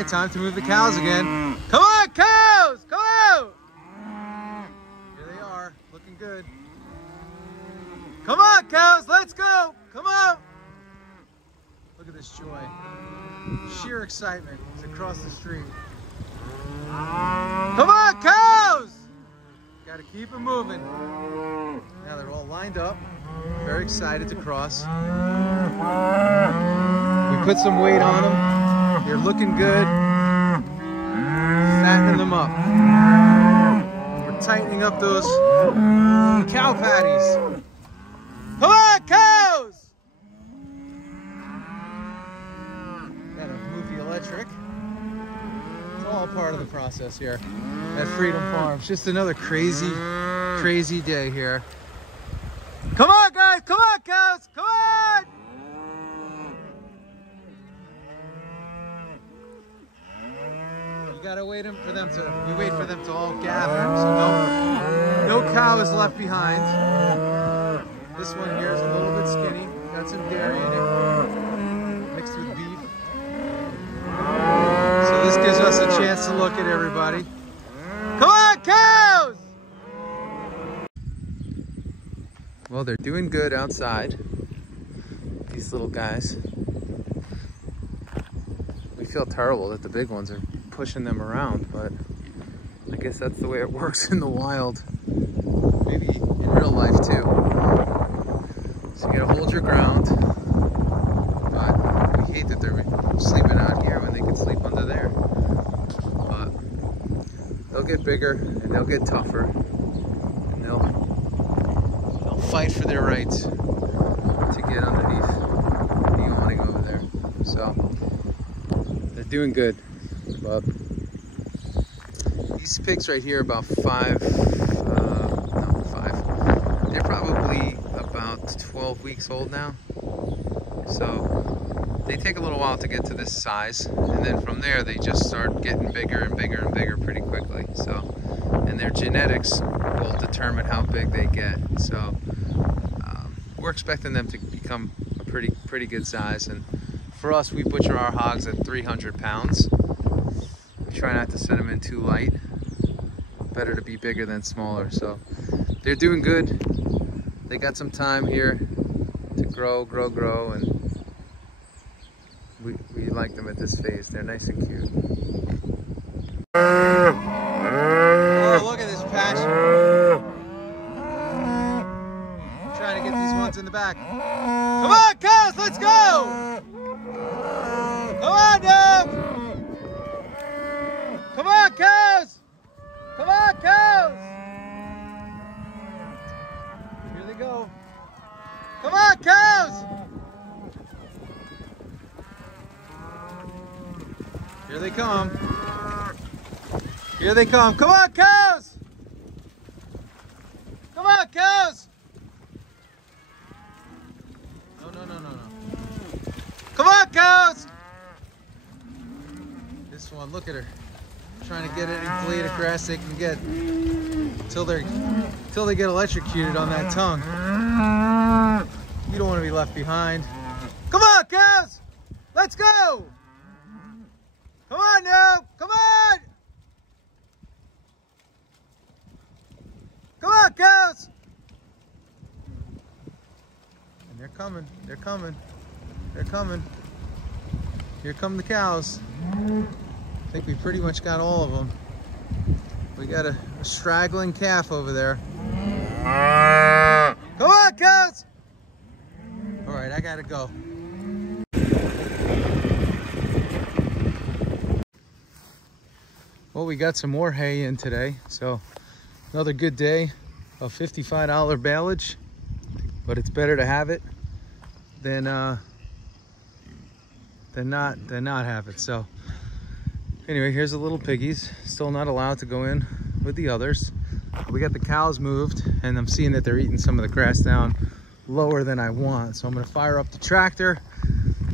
right, time to move the cows again. Come on, cows! Come out! Here they are, looking good. Come on, cows, let's go! Come on! Look at this joy. Sheer excitement is across the street. Come on, cows! Gotta keep them moving. Now they're all lined up, very excited to cross. We put some weight on them. They're looking good. Fattening them up. We're tightening up those cow patties. Come on, cows! Gotta move the electric. It's all part of the process here at Freedom Farms. Just another crazy, crazy day here. Come on, guys! Come on, cows! Come on! You gotta wait for them to. We wait for them to all gather, so no cow is left behind. This one here is a little bit skinny. Got some dairy in it, mixed with beef. So this gives us a chance to look at everybody. Come on, cows! Well, they're doing good outside, these little guys. We feel terrible that the big ones are pushing them around, but I guess that's the way it works in the wild. Maybe in real life too. So you gotta hold your ground, but we hate that they're sleeping out here when they can sleep under there. But they'll get bigger and they'll get tougher, and they'll fight for their rights to get underneath the awning over there. So they're doing good. But these pigs right here are about five. They're probably about 12 weeks old now. So they take a little while to get to this size, and then from there they just start getting bigger and bigger and bigger pretty quickly. So, and their genetics will determine how big they get. So we're expecting them to become a pretty good size. And for us, we butcher our hogs at 300 pounds. We try not to send them in too light. Better to be bigger than smaller. So they're doing good. They got some time here to grow, and we like them at this phase. They're nice and cute. Oh, look at this pasture. I'm trying to get these ones in the back. Come on, cows, let's go! Come on, now! Come on, cows! Come on, cows! Here they go. Come on, cows! Here they come. Here they come. Come on, cows! Come on, cows! No. Come on, cows! This one, look at her. Trying to get any blade of grass they can get till they get electrocuted on that tongue. You don't want to be left behind. Come on, cows! Let's go! Come on now! Come on! Come on, cows! And they're coming. They're coming. They're coming. Here come the cows. I think we pretty much got all of them. We got a straggling calf over there. Come on, cows! All right, I gotta go. Well, we got some more hay in today, so another good day of $55 baleage, but it's better to have it than not have it. So anyway, here's the little piggies. Still not allowed to go in with the others. We got the cows moved, and I'm seeing that they're eating some of the grass down lower than I want. So I'm gonna fire up the tractor,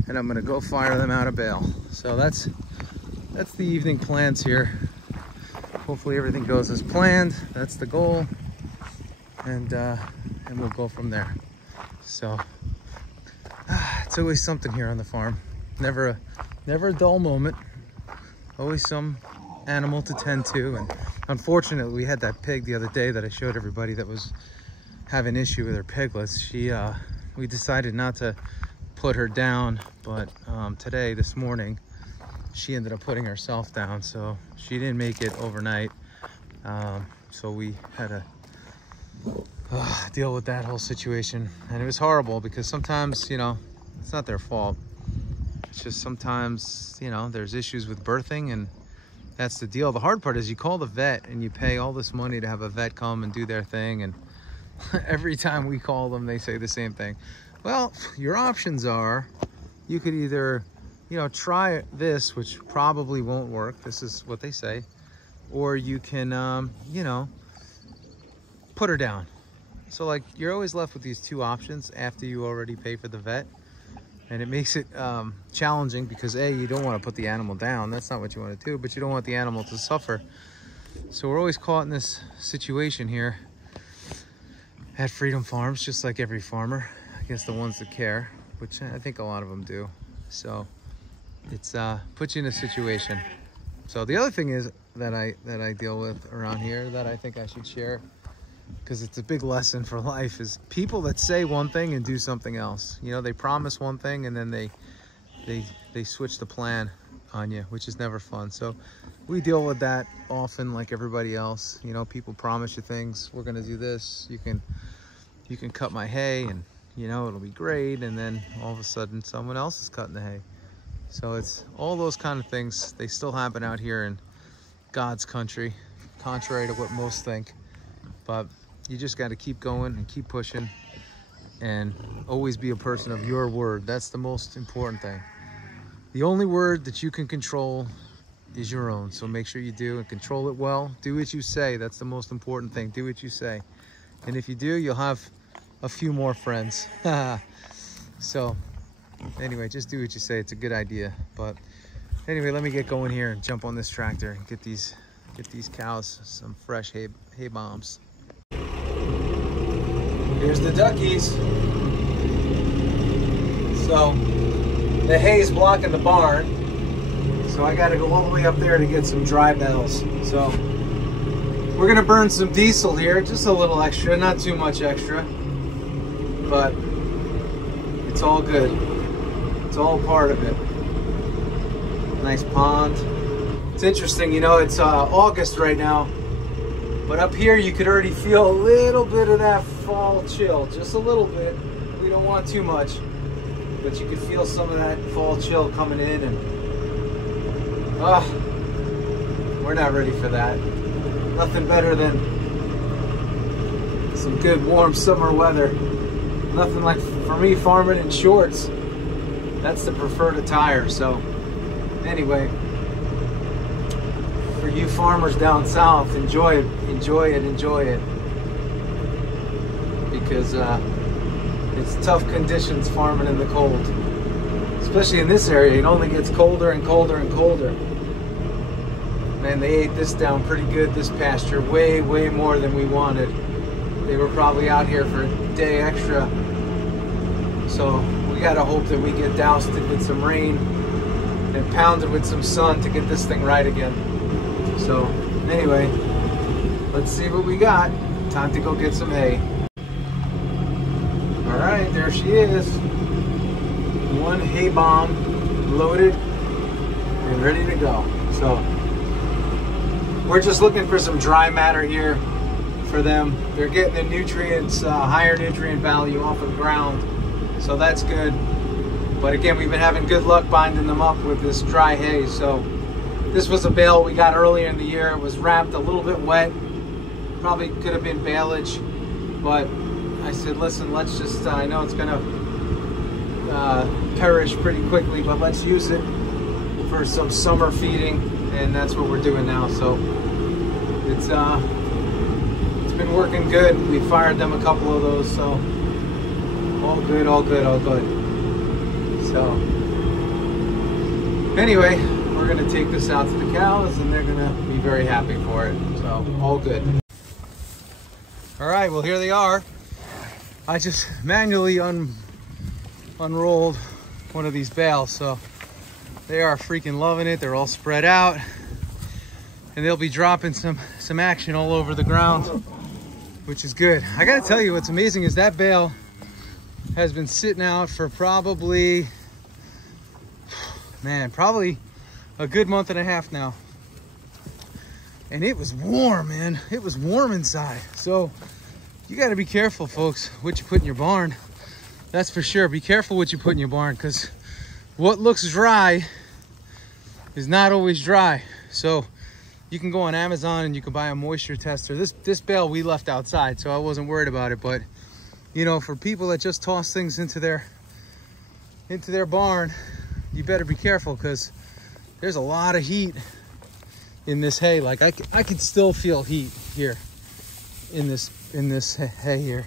and I'm gonna go fire them out a bale. So that's the evening plans here. Hopefully everything goes as planned. That's the goal, and we'll go from there. So it's always something here on the farm. Never a dull moment. always some animal to tend to. And unfortunately, we had that pig the other day that I showed everybody that was having an issue with her piglets. We decided not to put her down, but this morning, she ended up putting herself down, so she didn't make it overnight. So we had to deal with that whole situation, and it was horrible because sometimes, you know, it's not their fault. It's just sometimes, you know, there's issues with birthing, and that's the deal. The hard part is you call the vet and you pay all this money to have a vet come and do their thing, and every time we call them, they say the same thing. Well, your options are, you could either, you know, try this, which probably won't work. This is what they say. Or you can, you know, put her down. So like, you're always left with these two options after you already pay for the vet. And it makes it challenging because A, you don't want to put the animal down. That's not what you want to do, but you don't want the animal to suffer. So we're always caught in this situation here at Freedom Farms, just like every farmer. I guess the ones that care, which I think a lot of them do. So it's puts you in a situation. So the other thing is that I deal with around here that I think I should share, because it's a big lesson for life, is people that say one thing and do something else. You know, they promise one thing and then they switch the plan on you, which is never fun. So we deal with that often, like everybody else. You know, people promise you things. We're gonna do this. You can cut my hay, and you know it'll be great. And then all of a sudden, someone else is cutting the hay. So it's all those kind of things. They still happen out here in God's country, contrary to what most think. But you just got to keep going and keep pushing, and always be a person of your word. That's the most important thing. The only word that you can control is your own. So make sure you do and control it well. Do what you say. That's the most important thing. Do what you say. And if you do, you'll have a few more friends. So anyway, just do what you say. It's a good idea. But anyway, let me get going here and jump on this tractor and get these cows some fresh hay bombs. Here's the duckies. So the hay is blocking the barn, so I got to go all the way up there to get some dry bales. So we're gonna burn some diesel here, just a little extra, not too much extra, but it's all good. It's all part of it. Nice pond. It's interesting, you know, it's August right now, but up here you could already feel a little bit of that fall chill, just a little bit. We don't want too much, but you could feel some of that fall chill coming in, and we're not ready for that. Nothing better than some good warm summer weather. Nothing like, for me, farming in shorts. That's the preferred attire. So anyway, for you farmers down south, enjoy it, enjoy it, enjoy it. Because it's tough conditions farming in the cold. Especially in this area, it only gets colder and colder and colder. Man, they ate this down pretty good, this pasture, way, way more than we wanted. They were probably out here for a day extra. So we gotta hope that we get doused with some rain and pounded with some sun to get this thing right again. So anyway, let's see what we got. Time to go get some hay. All right, there she is. One hay bomb loaded and ready to go. So we're just looking for some dry matter here for them. They're getting the nutrients, higher nutrient value off of the ground, so that's good. But again, we've been having good luck binding them up with this dry hay. So this was a bale we got earlier in the year. It was wrapped a little bit wet. Probably could have been baleage, but I said, listen, let's just, I know it's gonna perish pretty quickly, but let's use it for some summer feeding, and that's what we're doing now. So it's been working good. We fired them a couple of those, so all good, all good, all good. So anyway, we're gonna take this out to the cows, and they're gonna be very happy for it. So all good. All right, well, here they are. I just manually unrolled one of these bales, so They are freaking loving it. They're all spread out, and they'll be dropping some action all over the ground, which is good. I gotta tell you, what's amazing is that bale has been sitting out for probably, man, probably a good month and a half now. And it was warm, man. It was warm inside. So you got to be careful, folks, what you put in your barn. That's for sure. Be careful what you put in your barn, because what looks dry is not always dry. So you can go on Amazon and you can buy a moisture tester. This bale we left outside, so I wasn't worried about it. But you know, for people that just toss things into their barn, you better be careful, because there's a lot of heat in this hay. Like I can still feel heat here in this hay here.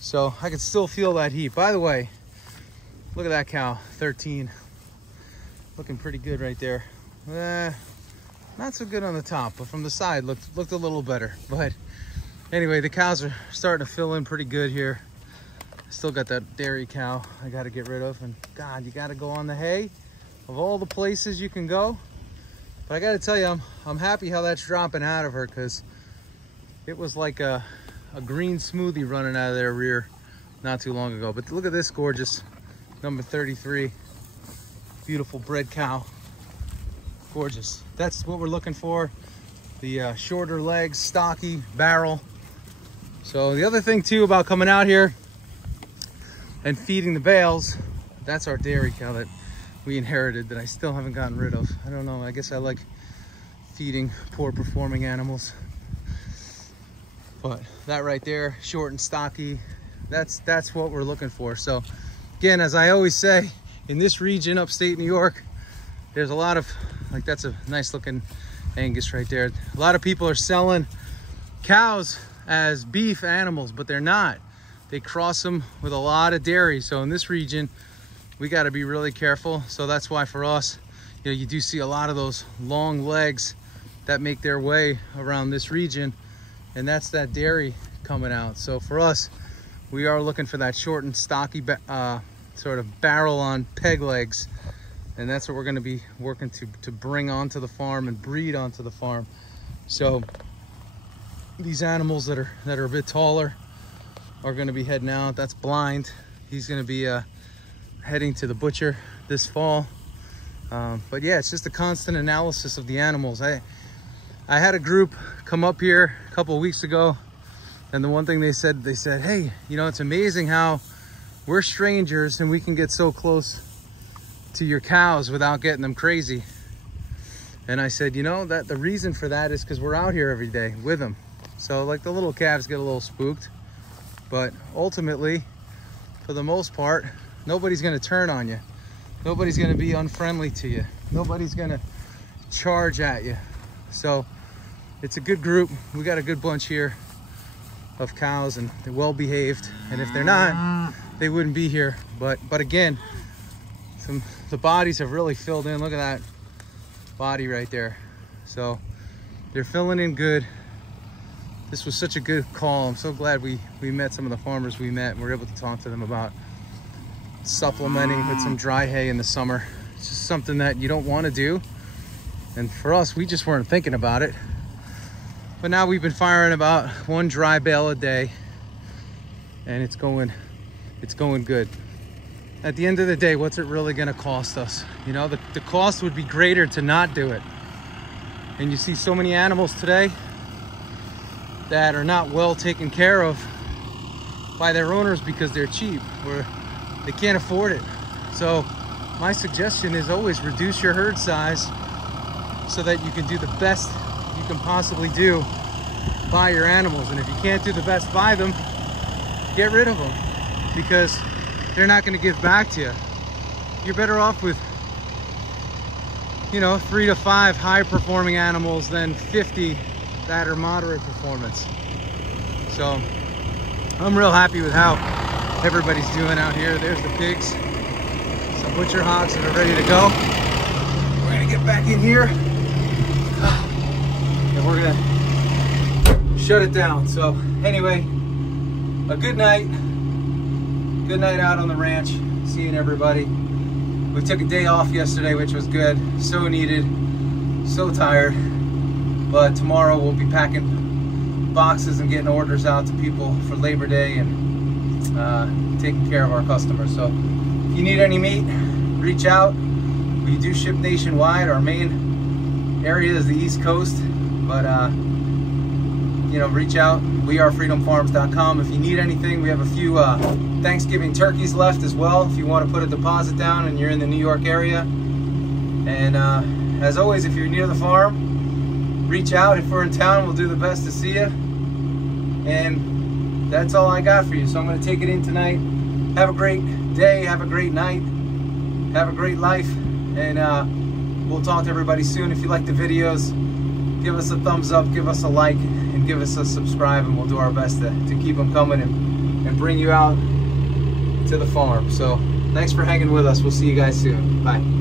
So I can still feel that heat. By the way, look at that cow, 13. Looking pretty good right there. Not so good on the top, but from the side looked a little better. But anyway, the cows are starting to fill in pretty good here. Still got that dairy cow I got to get rid of. And God, you got to go on the hay of all the places you can go. But I got to tell you, I'm happy how that's dropping out of her, because it was like a green smoothie running out of their rear not too long ago. But look at this gorgeous number 33. Beautiful bred cow. Gorgeous. That's what we're looking for. The shorter legs, stocky barrel. So the other thing too about coming out here and feeding the bales, that's our dairy cow that we inherited that I still haven't gotten rid of. I don't know, I guess I like feeding poor performing animals. But that right there, short and stocky, that's what we're looking for. So again, as I always say, in this region, upstate New York, there's a lot of, like, that's a nice looking Angus right there. A lot of people are selling cows as beef animals, but they're not. They cross them with a lot of dairy. So in this region, we got to be really careful. So that's why for us, you know, you do see a lot of those long legs that make their way around this region, and that's that dairy coming out. So for us, we are looking for that short and stocky sort of barrel on peg legs, and that's what we're going to be working to bring onto the farm and breed onto the farm. So these animals that are a bit taller are going to be heading out. That's Blind. He's going to be heading to the butcher this fall. But yeah, it's just a constant analysis of the animals. I had a group come up here a couple of weeks ago, and the one thing they said, hey, you know, it's amazing how we're strangers and we can get so close to your cows without getting them crazy. And I said, you know, that the reason for that is because we're out here every day with them. So like the little calves get a little spooked, but ultimately, for the most part, nobody's going to turn on you. Nobody's going to be unfriendly to you. Nobody's going to charge at you. So it's a good group. We got a good bunch here of cows, and they're well behaved. And if they're not, they wouldn't be here. But again, the bodies have really filled in. Look at that body right there. So they're filling in good. This was such a good call. I'm so glad we met some of the farmers we met, and we're able to talk to them about supplementing with some dry hay in the summer. It's just something that you don't want to do. And for us, we just weren't thinking about it. But now we've been firing about 1 dry bale a day, and it's going good. At the end of the day, what's it really going to cost us? You know, the cost would be greater to not do it. And you see so many animals today that are not well taken care of by their owners because they're cheap or they can't afford it. So my suggestion is always reduce your herd size so that you can do the best you can possibly do by your animals. And if you can't do the best by them, get rid of them, because they're not going to give back to you. You're better off with, you know, 3 to 5 high performing animals than 50 that are moderate performance. So I'm real happy with how everybody's doing out here. There's the pigs, some butcher hogs that are ready to go. We're gonna get back in here and we're gonna shut it down. So anyway, a good night out on the ranch, seeing everybody. We took a day off yesterday, which was good. So needed, so tired. But tomorrow we'll be packing boxes and getting orders out to people for Labor Day and taking care of our customers. So if you need any meat, reach out. We do ship nationwide. Our main area is the East Coast, but you know, reach out. WeAreFreedomFarms.com. If you need anything, we have a few Thanksgiving turkeys left as well, if you want to put a deposit down and you're in the New York area. And as always, if you're near the farm, reach out. If we're in town, we'll do the best to see you. And that's all I got for you. So I'm going to take it in tonight. Have a great day. Have a great night. Have a great life. And we'll talk to everybody soon. If you like the videos, give us a thumbs up, give us a like, and give us a subscribe, and we'll do our best to keep them coming and bring you out to the farm. So thanks for hanging with us. We'll see you guys soon. Bye.